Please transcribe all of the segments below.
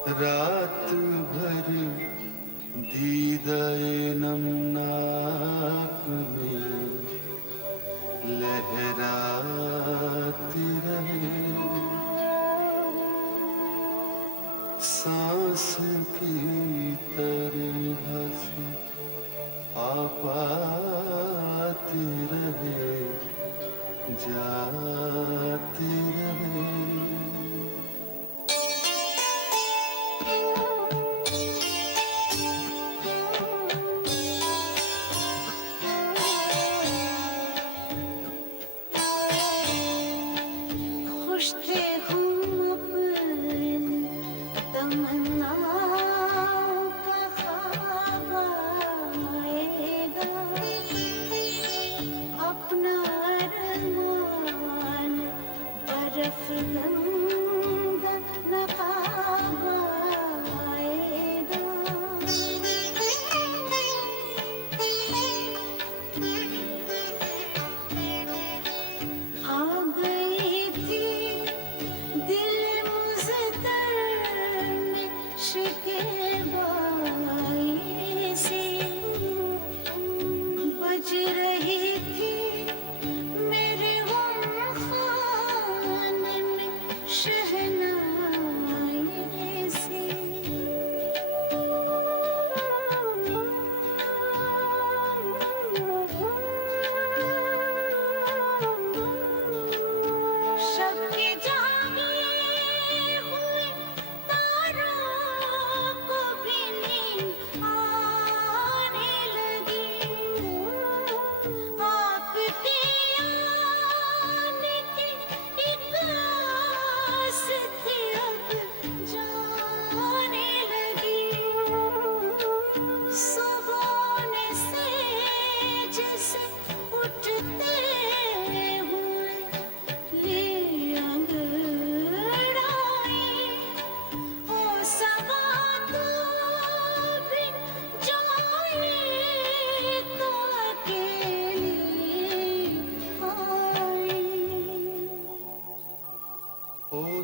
रात भर दीदाए नम नाक में लहराते रहे, सांस की तरह से आपाते रहे, जाते रहे।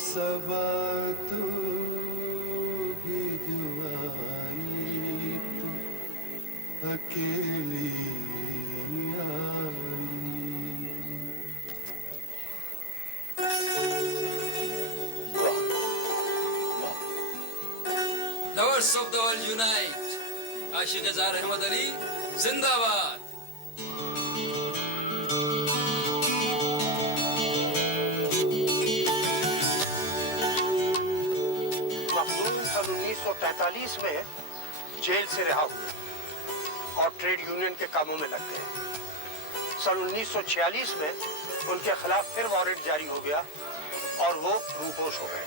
सबा तू भी जो आई तू अकेली आई। Lovers of the world unite. आशिक जार अहमद अली जिंदाबाद। सन 1943 में जेल से रिहा हुए और ट्रेड यूनियन के कामों में लग गए। सन 1946 में उनके खिलाफ फिर वारंट जारी हो गया और वो रूपोश हो गए।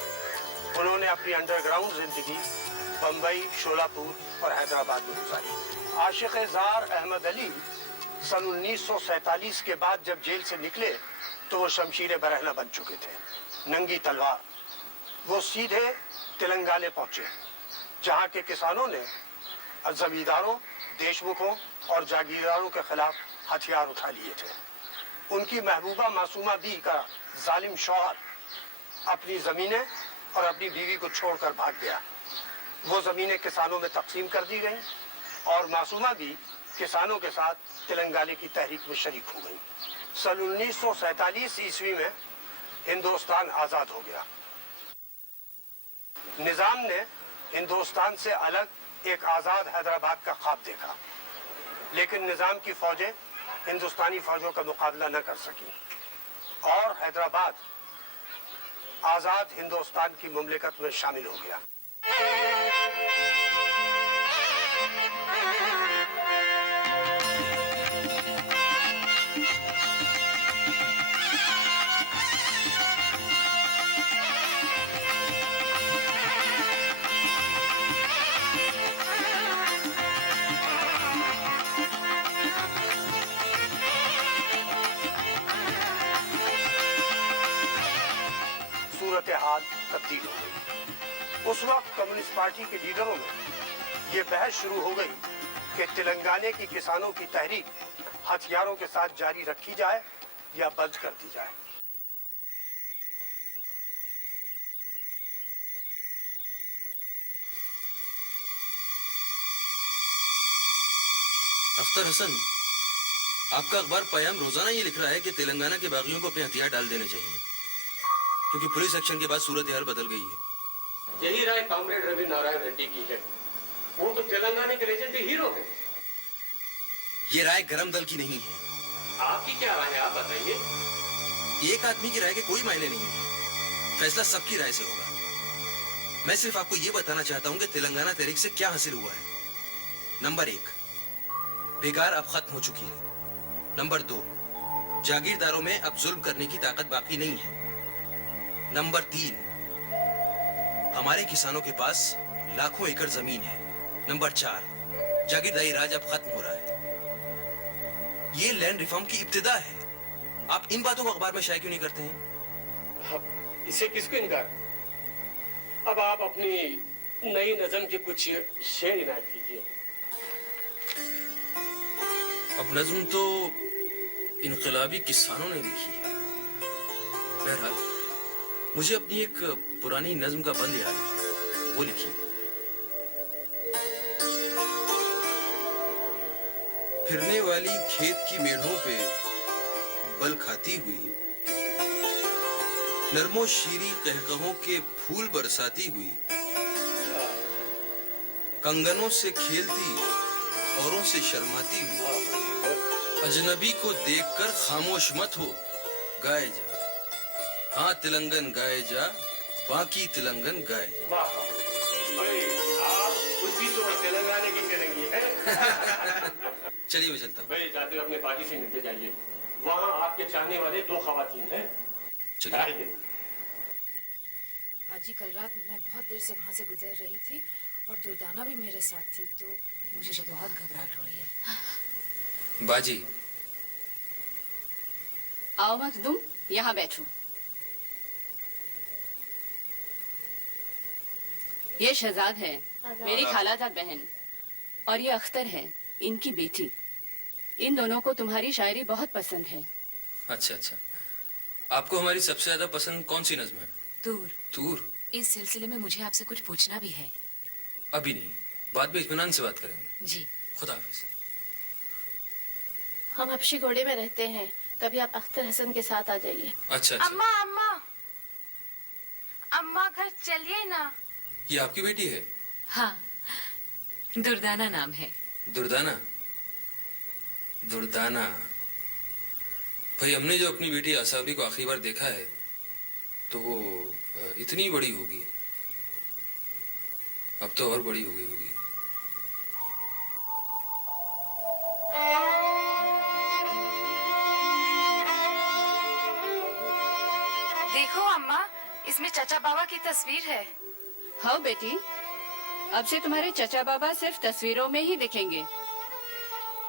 उन्होंने अपनी अंडरग्राउंड जिंदगी बम्बई, शोलापुर और हैदराबाद में गुजारी। आशिक जार अहमद अली सन 1947 के बाद जब जेल से निकले तो वो शमशीर बरहना बन चुके थे, नंगी तलवार। वो सीधे तेलंगाना पहुंचे, जहां के किसानों ने जमींदारों, देशमुखों और जागीरदारों के खिलाफ हथियार उठा लिए थे। उनकी महबूबा मासूमा बी का जालिम शौहर अपनी जमीनें और अपनी बीवी को छोड़कर भाग गया। वो जमीनें किसानों में तकसीम कर दी गईं और मासूमा भी किसानों के साथ तेलंगाना की तहरीक में शरीक हो गई। सन 1947 ईस्वी में हिंदुस्तान आजाद हो गया। निजाम ने हिंदुस्तान से अलग एक आजाद हैदराबाद का ख्वाब देखा, लेकिन निजाम की फौजें हिंदुस्तानी फौजों का मुकाबला न कर सकी और हैदराबाद आजाद हिंदुस्तान की मुमलिकत में शामिल हो गया। सूरत हाल तब्दील हो गई। उस वक्त कम्युनिस्ट पार्टी के लीडरों में ये बहस शुरू हो गई कि तेलंगाना की किसानों की तहरीक हथियारों के साथ जारी रखी जाए या बंद कर दी जाए। अख्तर हसन, आपका अखबार पयाम रोजाना ये लिख रहा है कि तेलंगाना के बागियों को अपने हथियार डाल देने चाहिए, क्योंकि पुलिस एक्शन के बाद सूरत हाल बदल गई है। यही राय कॉमरेड रवि नारायण रेड्डी की है। वो तो तेलंगाना के लेजेंडरी हीरो है। ये राय गरम दल की नहीं है। आपकी क्या राय है, आप बताइए। एक आदमी की राय के कोई मायने नहीं है, फैसला सबकी राय से होगा। मैं सिर्फ आपको ये बताना चाहता हूँ कि तेलंगाना तहरीक से क्या हासिल हुआ है। नंबर 1, बेगार अब खत्म हो चुकी है। नंबर 2, जागीरदारों में अब जुल्म करने की ताकत बाकी नहीं है। नंबर 3, हमारे किसानों के पास लाखों एकड़ जमीन है। नंबर 4, जागीरदारी राज अब खत्म हो रहा है। ये लैंड रिफॉर्म की इब्तिदा है। आप इन बातों को अखबार में शाये क्यों नहीं करते हैं? अब इसे किसको इनकार? अब आप अपनी नई नज़म के कुछ शेर इनायत कीजिए। अब नज्म तो इनकलाबी किसानों ने लिखी है। बहरहाल मुझे अपनी एक पुरानी नज्म का बंद याद है, वो लिखिए। फिरने वाली खेत की मेढ़ों पे बल खाती हुई, नरमो शीरी कहकहों के फूल बरसाती हुई, कंगनों से खेलती औरों से शर्माती हुई, अजनबी को देखकर खामोश मत हो, गाए जा। हाँ तिलंगन गाए जा, बाकी तिलंगन गाए जा। वाह भाई, आप खुद भी तो तेलंगाना की करेंगी हैं? चलिए मैं चलता हूँ। भाई जाते हुए अपने बाजी से मिलते जाइए। वहाँ आपके चाहने वाले 2 खवातीन हैं। चलिए। आइए। बाजी, कल रात मैं बहुत देर से वहाँ से गुजर रही थी और दुर्दाना भी मेरे साथ थी, तो मुझे तो बहुत घबराहट हो रही है। बाजी, आओ मखदूम, यहाँ बैठो। ये शहजाद है, मेरी खालाजाद बहन, और ये अख्तर है, इनकी बेटी। इन दोनों को तुम्हारी शायरी बहुत पसंद है। अच्छा अच्छा। आपको हमारी सबसे ज्यादा पसंद कौन सी नज्म है? दूर। दूर? इस सिलसिले में मुझे आपसे कुछ पूछना भी है। अभी नहीं, बाद में इत्मीनान से बात करेंगे। जी। खुदा हाफिज। हम हबशी घोड़े में रहते हैं, कभी आप अख्तर हसन के साथ आ जाइए। अच्छा अच्छा। अम्मा अम्मा अम्मा, घर चलिए ना। ये आपकी बेटी है? हाँ, दुर्दाना नाम है। दुर्दाना? दुर्दाना भाई, हमने जो अपनी बेटी आसाबरी को आखिरी बार देखा है तो वो इतनी बड़ी होगी, अब तो और बड़ी हो गई होगी। देखो अम्मा, इसमें चाचा बाबा की तस्वीर है। हाँ बेटी, अब से तुम्हारे चचा बाबा सिर्फ तस्वीरों में ही दिखेंगे।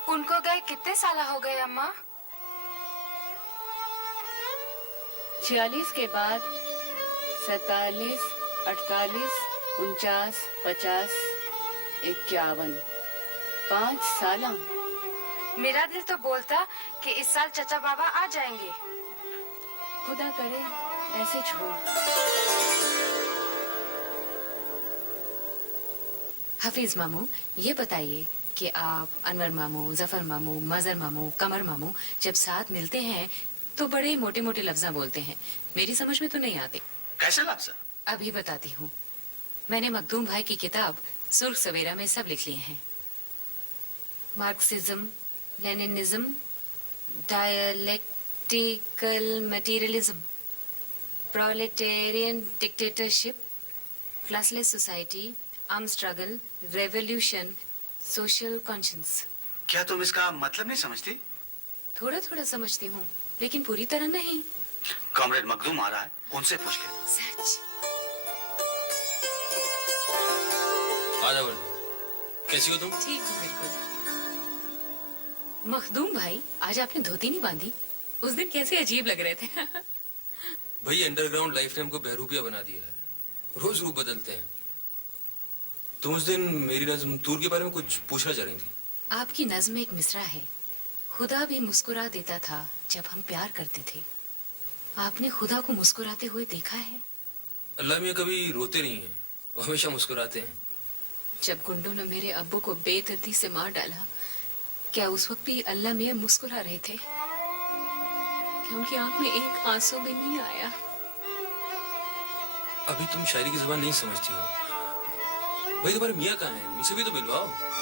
उनको गए कितने साल हो गए अम्मा? 46 के बाद 47, 48, 49, 50, 51, 5 साल। मेरा दिल तो बोलता कि इस साल चाचा बाबा आ जाएंगे। खुदा करे ऐसे छोड़। हफीज मामू, ये बताइए कि आप अनवर मामू, जफर मामू, मजर मामू, कमर मामू जब साथ मिलते हैं तो बड़े मोटे मोटे लफ्ज़ बोलते हैं, मेरी समझ में तो नहीं आते। कैसे लफ्ज़? अभी बताती हूँ। मैंने मखदूम भाई की किताब सुर्ख सवेरा में सब लिख लिए हैं। Marxism, Leninism, dialectical materialism, proletarian dictatorship, classless society, arm struggle, revolution, social conscience. क्या तुम इसका मतलब नहीं समझती? थोड़ा थोड़ा समझती हूँ, लेकिन पूरी तरह नहीं। कॉमरेड मखदूम आ रहा है, उनसे पूछ ले। सच? आ जाओ। कैसी हो तुम? ठीक हूँ बिल्कुल। मखदूम भाई, आज आपने धोती नहीं बांधी? उस दिन कैसे अजीब लग रहे थे। भाई अंडरग्राउंड लाइफ ने हमको बहरूपिया बना दिया है, रोज रूप बदलते हैं। तुम उस दिन मेरी नज्म तूर के बारे में कुछ पूछना चाह रही थी। आपकी नज्म में एक मिसरा है, खुदा भी मुस्कुरा देता था जब हम प्यार करते थे। आपने खुदा को मुस्कुराते हुए देखा है? अल्लाह मियाँ कभी रोते नहीं हैं, वो हमेशा मुस्कुराते हैं। जब गुंडों ने मेरे अब्बू को बेदर्दी से मार डाला, क्या उस वक्त भी अल्लाह मियां मुस्कुरा रहे थे? क्या उनकी आंख में एक आंसू भी नहीं आया? अभी तुम शायरी की जुबान नहीं समझती हो। भाई तुम्हारे मियाँ कहाँ हैं? मुझसे भी तो मिलवाओ।